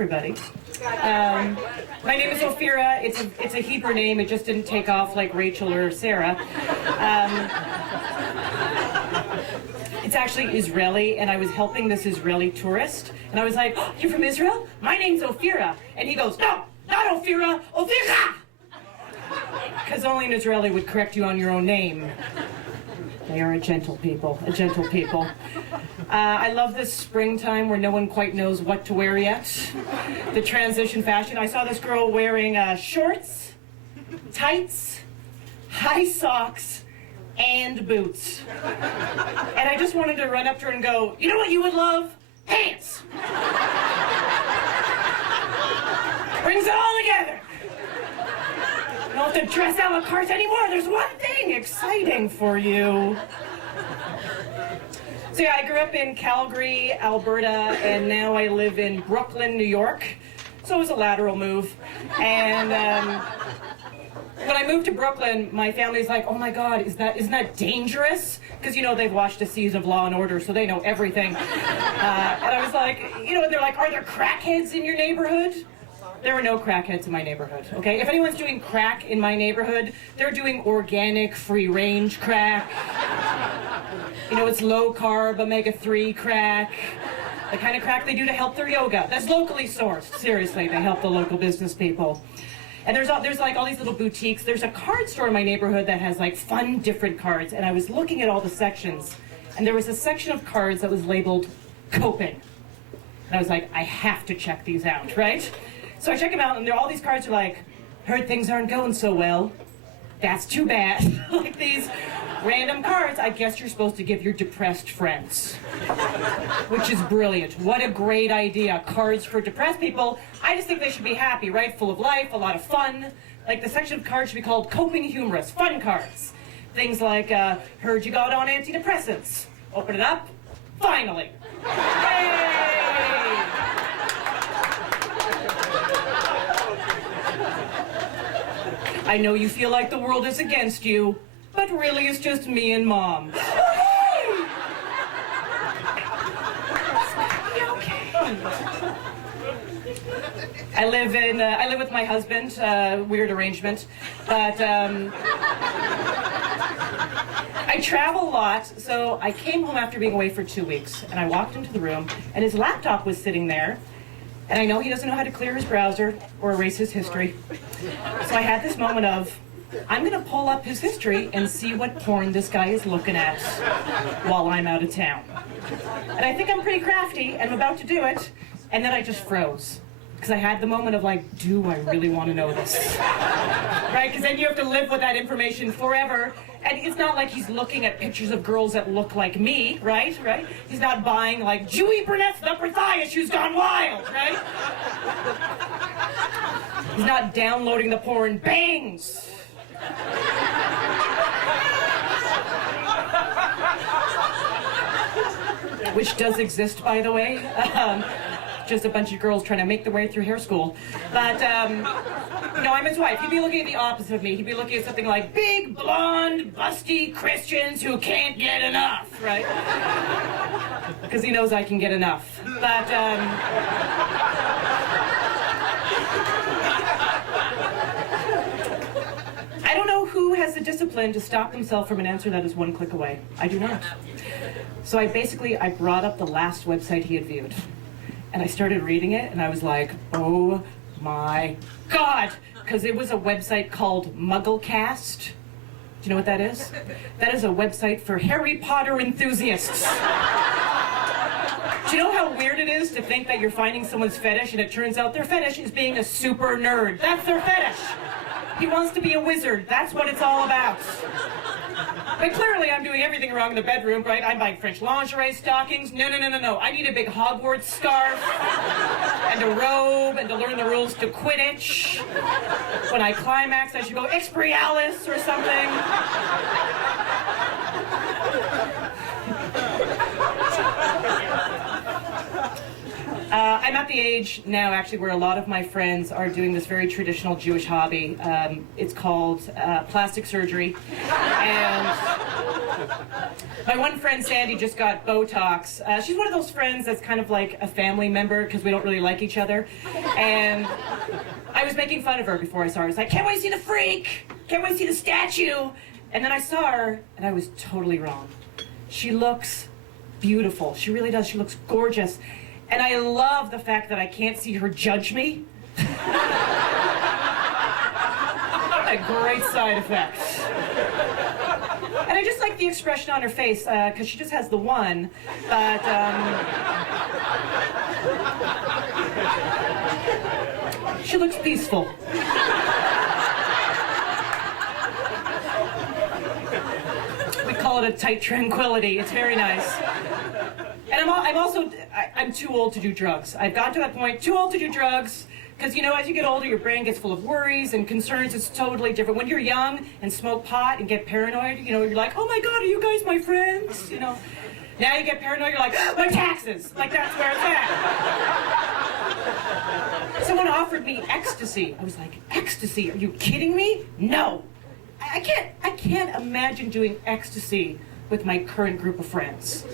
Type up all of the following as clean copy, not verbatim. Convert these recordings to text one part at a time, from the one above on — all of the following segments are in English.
everybody. My name is Ophira. It's a Hebrew name. It just didn't take off like Rachel or Sarah. It's actually Israeli, and I was helping this Israeli tourist, and I was like, oh, "You're from Israel? My name's Ophira." And he goes, "No, not Ophira, Ophira!" Because only an Israeli would correct you on your own name. They are a gentle people, a gentle people. I love this springtime where no one quite knows what to wear yet. The transition fashion. I saw this girl wearing shorts, tights, high socks, and boots. And I just wanted to run up to her and go, "You know what you would love? Pants!" Brings it all together. Don't have to dress a la carte anymore. There's one thing exciting for you. So yeah, I grew up in Calgary, Alberta, and now I live in Brooklyn, New York. So it was a lateral move. And when I moved to Brooklyn, my family's like, "Oh my God, isn't that dangerous?" Because, you know, they've watched a season of Law and Order, so they know everything. And I was like, you know, and they're like, "Are there crackheads in your neighborhood?" There are no crackheads in my neighborhood, okay? If anyone's doing crack in my neighborhood, they're doing organic, free-range crack. You know, it's low-carb, omega-3 crack. The kind of crack they do to help their yoga. That's locally sourced. Seriously, they help the local business people. And there's like all these little boutiques. There's a card store in my neighborhood that has like fun, different cards. And I was looking at all the sections, and there was a section of cards that was labeled coping. And I was like, I have to check these out, right? So I check them out, and all these cards are like, "Heard things aren't going so well. That's too bad." Like these random cards I guess you're supposed to give your depressed friends. Which is brilliant. What a great idea. Cards for depressed people. I just think they should be happy, right? Full of life, a lot of fun. Like the section of cards should be called coping humorous, fun cards. Things like, "Heard you got on antidepressants." Open it up. Finally. Yay! I know you feel like the world is against you, but really it's just me and Mom. I live with my husband, weird arrangement, but I travel a lot, so I came home after being away for 2 weeks, and I walked into the room, and his laptop was sitting there, and I know he doesn't know how to clear his browser or erase his history. So I had this moment of, I'm going to pull up his history and see what porn this guy is looking at while I'm out of town. And I think I'm pretty crafty, and I'm about to do it, and then I just froze. Because I had the moment of like, do I really want to know this? Right? Because then you have to live with that information forever. And it's not like he's looking at pictures of girls that look like me, right? Right? He's not buying like Jewy brunettes with upper thigh issues gone wild, right? He's not downloading the porn bangs. Which does exist, by the way. Just a bunch of girls trying to make their way through hair school. But, no, I'm his wife. He'd be looking at the opposite of me. He'd be looking at something like big, blonde, busty Christians who can't get enough, right? Because he knows I can get enough. But, I don't know who has the discipline to stop themselves from an answer that is one click away. I do not. So I brought up the last website he had viewed. And I started reading it, and I was like, oh my God! Because it was a website called Mugglecast. Do you know what that is? That is a website for Harry Potter enthusiasts. Do you know how weird it is to think that you're finding someone's fetish, and it turns out their fetish is being a super nerd? That's their fetish! He wants to be a wizard. That's what it's all about. But clearly I'm doing everything wrong in the bedroom, right? I'm buying French lingerie, stockings. No. I need a big Hogwarts scarf and a robe and to learn the rules to Quidditch. When I climax, I should go Expelliarmus or something. I'm at the age now, actually, where a lot of my friends are doing this very traditional Jewish hobby. It's called plastic surgery. And My one friend, Sandy, just got Botox. She's one of those friends that's kind of like a family member because we don't really like each other. And I was making fun of her before I saw her. I was like, can't wait to see the freak! Can't wait to see the statue! And then I saw her, and I was totally wrong. She looks beautiful. She really does. She looks gorgeous. And I love the fact that I can't see her judge me. A great side effect. And I just like the expression on her face, because she just has the one, but, she looks peaceful. We call it a tight tranquility. It's very nice. And I'm too old to do drugs. I've got to that point, too old to do drugs. Because, you know, as you get older, your brain gets full of worries and concerns. It's totally different. When you're young and smoke pot and get paranoid, you know, you're like, oh my God, are you guys my friends? You know, now you get paranoid, you're like, my taxes. Like, that's where it's at. Someone offered me ecstasy. I was like, ecstasy? Are you kidding me? No. I can't imagine doing ecstasy with my current group of friends.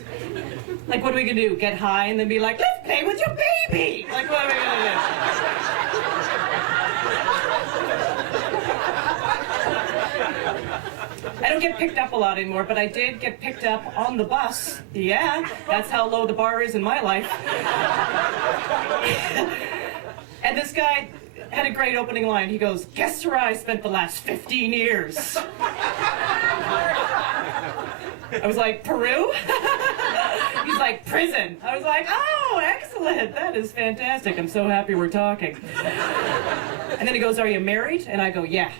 Like, what are we gonna do? Get high and then be like, let's play with your baby! Like, what are we gonna do? I don't get picked up a lot anymore, but I did get picked up on the bus. Yeah, that's how low the bar is in my life. And this guy had a great opening line. He goes, guess where I spent the last 15 years? I was like, Peru? He's like, prison. I was like, oh, excellent. That is fantastic. I'm so happy we're talking. And then he goes, are you married? And I go, yeah.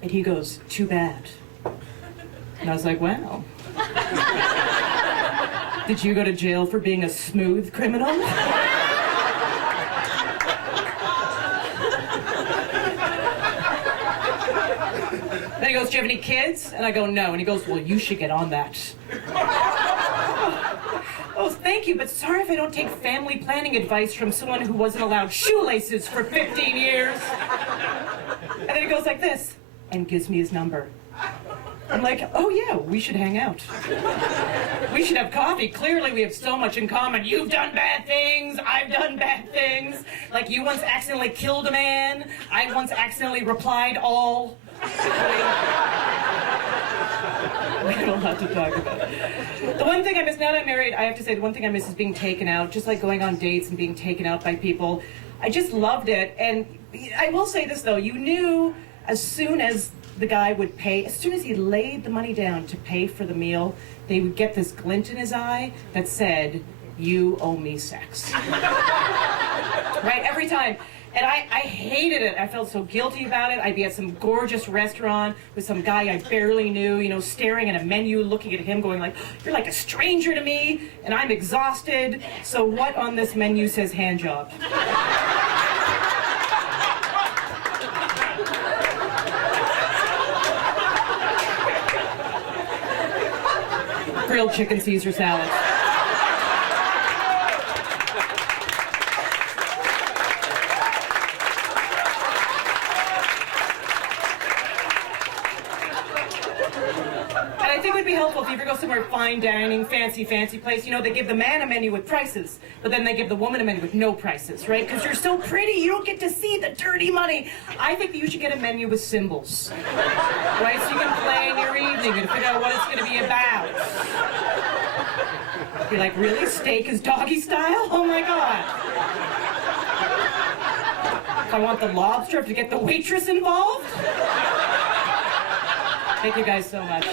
And he goes, too bad. And I was like, wow. Did you go to jail for being a smooth criminal? Then he goes, do you have any kids? And I go, no. And he goes, well, you should get on that. Oh, thank you, but sorry if I don't take family planning advice from someone who wasn't allowed shoelaces for 15 years. And then he goes like this, and gives me his number. I'm like, oh yeah, we should hang out. We should have coffee. Clearly we have so much in common. You've done bad things, I've done bad things. Like you once accidentally killed a man, I once accidentally replied all. We have a lot to talk about. The one thing I miss, now that I'm married, I have to say the one thing I miss is being taken out, just like going on dates and being taken out by people. I just loved it. And I will say this though, you knew as soon as the guy would pay, as soon as he laid the money down to pay for the meal, they would get this glint in his eye that said, you owe me sex. Right, every time. And I hated it. I felt so guilty about it. I'd be at some gorgeous restaurant with some guy I barely knew, you know, staring at a menu, looking at him, going like, you're like a stranger to me, and I'm exhausted. So what on this menu says hand job? Grilled chicken Caesar salad. And I think it would be helpful if you ever go somewhere fine dining, fancy place, you know, they give the man a menu with prices, but then they give the woman a menu with no prices, right? Because you're so pretty, you don't get to see the dirty money. I think that you should get a menu with symbols, right? So you can play in your evening and figure out what it's going to be about. You're like, really? Steak is doggy style? Oh my God. If I want the lobster, I have to get the waitress involved? Thank you guys so much.